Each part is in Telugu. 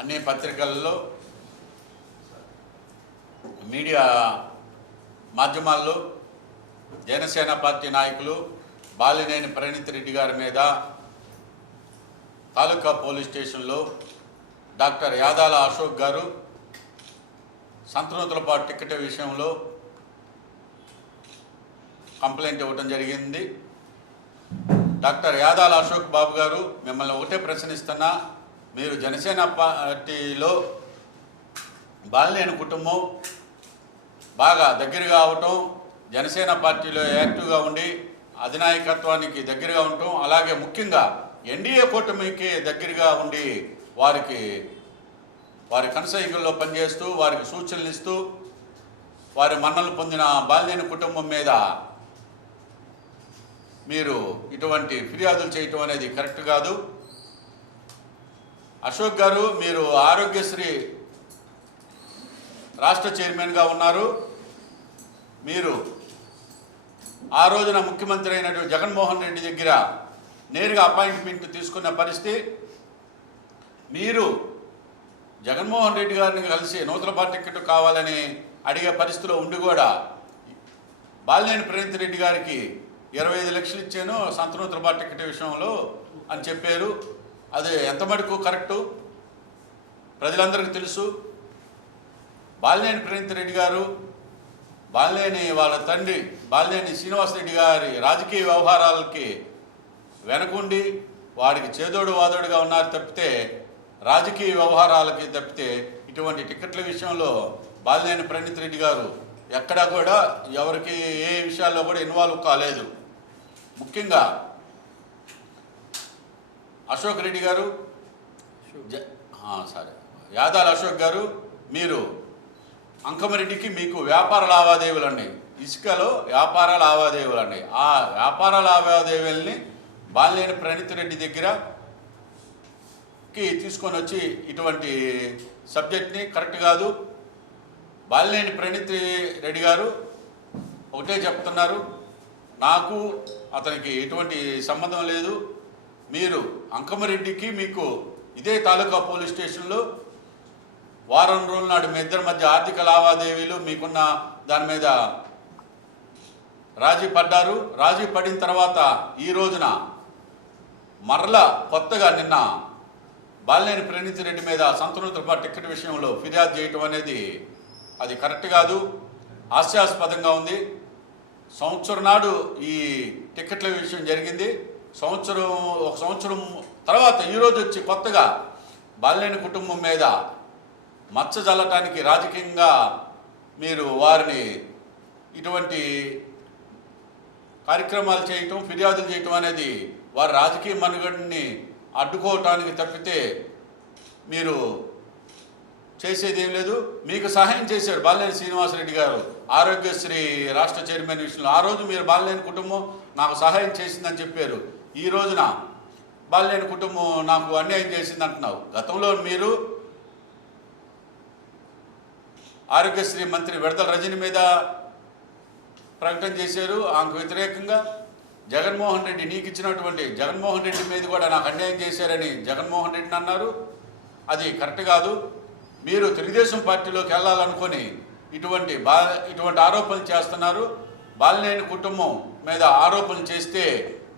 అన్ని పత్రికల్లో మీడియా మాధ్యమాల్లో జనసేన పార్టీ నాయకులు బాలినేని ప్రణీత్ రెడ్డి గారి మీద తాలూకా పోలీస్ స్టేషన్లో డాక్టర్ యాదాల అశోక్ గారు సంతనూతలపాటు టికెట్ విషయంలో కంప్లైంట్ ఇవ్వడం జరిగింది. డాక్టర్ యాదాల అశోక్ బాబు గారు మిమ్మల్ని ఒకటే ప్రశ్నిస్తున్నా మీరు జనసేన పార్టీలో బాలినేని కుటుంబం బాగా దగ్గరగా అవటం జనసేన పార్టీలో యాక్టివ్గా ఉండి అధినాయకత్వానికి దగ్గరగా ఉండటం అలాగే ముఖ్యంగా ఎన్డీఏ కూటమికి దగ్గరగా ఉండి వారికి వారి కనసైకుల్లో పనిచేస్తూ వారికి సూచనలు ఇస్తూ వారి మన్నలు పొందిన బాలినేని కుటుంబం మీద మీరు ఇటువంటి ఫిర్యాదులు చేయటం అనేది కరెక్ట్ కాదు. అశోక్ గారు మీరు ఆరోగ్యశ్రీ రాష్ట్ర చైర్మన్గా ఉన్నారు. మీరు ఆ రోజున ముఖ్యమంత్రి అయినటువంటి జగన్మోహన్ రెడ్డి దగ్గర నేరుగా అపాయింట్మెంట్ తీసుకున్న పరిస్థితి. మీరు జగన్మోహన్ రెడ్డి గారిని కలిసి నూతన పార్టీ టికెట్ కావాలని అడిగే పరిస్థితిలో ఉండి కూడా బాలినేని ప్రణీత్ రెడ్డి గారికి ఇరవై ఐదు లక్షలు ఇచ్చాను సంతనూతన పార్టీ టికెట్ విషయంలో అని చెప్పారు. అది ఎంత మటుకు కరెక్టు? ప్రజలందరికీ తెలుసు. బాలినేని ప్రణీత్ రెడ్డి గారు బాలినేని వాళ్ళ తండ్రి బాలినేని శ్రీనివాసరెడ్డి గారి రాజకీయ వ్యవహారాలకి వెనకుండి వాడికి చేదోడు వాదోడుగా ఉన్నారు తప్పితే రాజకీయ వ్యవహారాలకి తప్పితే ఇటువంటి టికెట్ల విషయంలో బాలినేని ప్రణీత్ రెడ్డి గారు ఎక్కడా కూడా ఎవరికి ఏ విషయాల్లో కూడా ఇన్వాల్వ్ కాలేదు. ముఖ్యంగా అశోక్ రెడ్డి గారు? సరే. యాదాల అశోక్ గారు మీరు అంకమరెడ్డికి మీకు వ్యాపార లావాదేవీలు అండి. ఇసుకలో వ్యాపార లావాదేవీలు అండి. ఆ వ్యాపార లావాదేవీలని బాలినేని ప్రణీత్ రెడ్డి దగ్గర కి తీసుకొని వచ్చి ఇటువంటి సబ్జెక్ట్ని కరెక్ట్ కాదు. బాలినేని ప్రణీత్ రెడ్డి గారు ఒకటే చెప్తున్నారు. నాకు అతనికి ఎటువంటి సంబంధం లేదు. మీరు అంకమరెడ్డికి మీకు ఇదే తాలూకా పోలీస్ స్టేషన్లో వారం రోజుల నాడు మీ ఇద్దరి మధ్య ఆర్థిక లావాదేవీలు మీకున్న దాని మీద రాజీ పడ్డారు. రాజీ పడిన తర్వాత ఈ రోజున మరల కొత్తగా నిన్న బాలినేని ప్రణీతిరెడ్డి మీద సంతనూతల టికెట్ విషయంలో ఫిర్యాదు చేయటం అనేది అది కరెక్ట్ కాదు. హాస్యాస్పదంగా ఉంది. సంవత్సరం నాడు ఈ టికెట్ల విషయం జరిగింది. సంవత్సరం ఒక సంవత్సరం తర్వాత ఈరోజు వచ్చి కొత్తగా బాలినేని కుటుంబం మీద మచ్చ జల్లటానికి రాజకీయంగా మీరు వారిని ఇటువంటి కార్యక్రమాలు చేయటం ఫిర్యాదులు చేయటం అనేది వారి రాజకీయ మనుగడని అడ్డుకోవటానికి తప్పితే మీరు చేసేది ఏం లేదు. మీకు సహాయం చేశారు బాలినేని శ్రీనివాసరెడ్డి గారు ఆరోగ్యశ్రీ రాష్ట్ర చైర్మన్ విషయంలో. ఆ రోజు మీరు బాలినేని కుటుంబం నాకు సహాయం చేసిందని చెప్పారు. ఈ రోజున బాలినేని కుటుంబం నాకు అన్యాయం చేసింది అంటున్నావు. గతంలో మీరు ఆరోగ్యశ్రీ మంత్రి విడతల రజని మీద ప్రకటన చేశారు. ఆమెకు వ్యతిరేకంగా జగన్మోహన్ రెడ్డి నీకు ఇచ్చినటువంటి జగన్మోహన్ రెడ్డి మీద కూడా నాకు అన్యాయం చేశారని జగన్మోహన్ రెడ్డిని అన్నారు. అది కరెక్ట్ కాదు. మీరు తెలుగుదేశం పార్టీలోకి వెళ్ళాలనుకొని ఇటువంటి బా ఇటువంటి ఆరోపణలు చేస్తున్నారు. బాలినేని కుటుంబం మీద ఆరోపణలు చేస్తే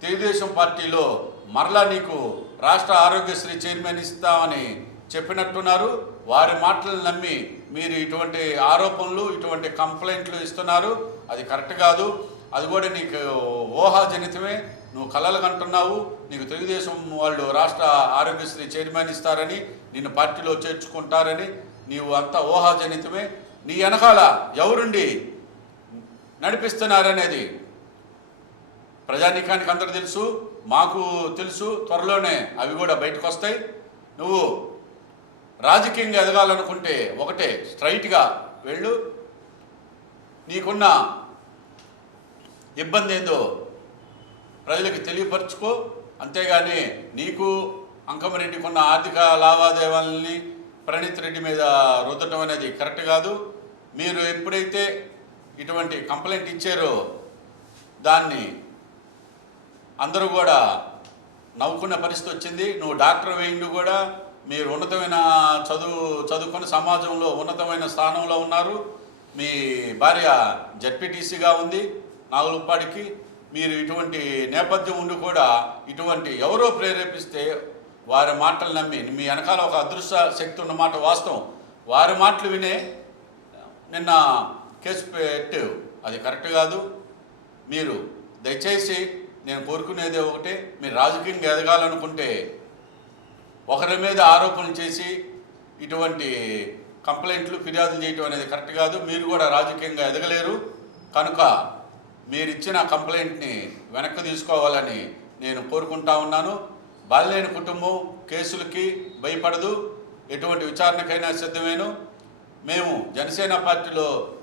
తెలుగుదేశం పార్టీలో మరలా నీకు రాష్ట్ర ఆరోగ్యశ్రీ చైర్మన్ ఇస్తామని చెప్పినట్టున్నారు. వారి మాటలు నమ్మి మీరు ఇటువంటి ఆరోపణలు ఇటువంటి కంప్లైంట్లు ఇస్తున్నారు. అది కరెక్ట్ కాదు. అది కూడా నీకు ఊహాజనితమే. నువ్వు కలలు కంటున్నావు. నీకు తెలుగుదేశం వాళ్ళు రాష్ట్ర ఆరోగ్యశ్రీ చైర్మన్ ఇస్తారని నిన్ను పార్టీలో చేర్చుకుంటారని నీవు అంతా ఊహాజనితమే. నీ వెనకాల ఎవరుండి నడిపిస్తున్నారనేది ప్రజానీకానికి అందరూ తెలుసు మాకు తెలుసు త్వరలోనే అవి కూడా బయటకు వస్తాయి నువ్వు రాజకీయంగా ఎదగాలనుకుంటే ఒకటే స్ట్రైట్గా వెళ్ళు. నీకున్న ఇబ్బంది ఏందో ప్రజలకు తెలియపరచుకో. అంతేగాని నీకు అంకమరెడ్డికి ఉన్న ఆర్థిక లావాదేవీలని ప్రణీత్ రెడ్డి మీద రుద్దటం అనేది కరెక్ట్ కాదు. మీరు ఎప్పుడైతే ఇటువంటి కంప్లైంట్ ఇచ్చారో దాన్ని అందరూ కూడా నవ్వుకున్న పరిస్థితి వచ్చింది. నువ్వు డాక్టర్ వేయండి కూడా మీరు ఉన్నతమైన చదువు చదువుకొని సమాజంలో ఉన్నతమైన స్థానంలో ఉన్నారు. మీ భార్య జడ్పీటీసీగా ఉంది. నాగులుప్పాడికి మీరు ఇటువంటి నేపథ్యం ఉండి కూడా ఇటువంటి ఎవరో ప్రేరేపిస్తే వారి మాటలు నమ్మి మీ వెనకాల ఒక అదృశ్య శక్తి ఉన్నమాట వాస్తవం. వారి మాటలు వినే నిన్న కేసు పెట్టు. అది కరెక్ట్ కాదు. మీరు దయచేసి నేను కోరుకునేది ఒకటే మీరు రాజకీయంగా ఎదగాలనుకుంటే ఒకరి మీద ఆరోపణలు చేసి ఇటువంటి కంప్లైంట్లు ఫిర్యాదులు చేయటం అనేది కరెక్ట్ కాదు. మీరు కూడా రాజకీయంగా ఎదగలేరు. కనుక మీరు ఇచ్చిన కంప్లైంట్ని వెనక్కి తీసుకోవాలని నేను కోరుకుంటా ఉన్నాను. బాలినేని కుటుంబం కేసులకి భయపడదు. ఎటువంటి విచారణకైనా సిద్ధమేను. మేము జనసేన పార్టీలో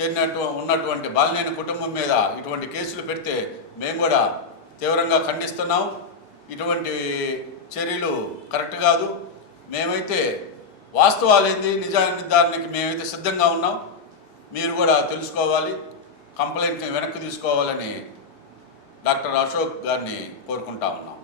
చేరినట్టు ఉన్నటువంటి బాలినేని కుటుంబం మీద ఇటువంటి కేసులు పెడితే మేము కూడా తీవ్రంగా ఖండిస్తున్నాం. ఇటువంటి చర్యలు కరెక్ట్ కాదు. మేమైతే వాస్తవాలేంది నిజా నిర్ధారణకి మేమైతే సిద్ధంగా ఉన్నాం. మీరు కూడా తెలుసుకోవాలి. కంప్లైంట్ని వెనక్కి తీసుకోవాలని డాక్టర్ అశోక్ గారిని కోరుకుంటా ఉన్నాం.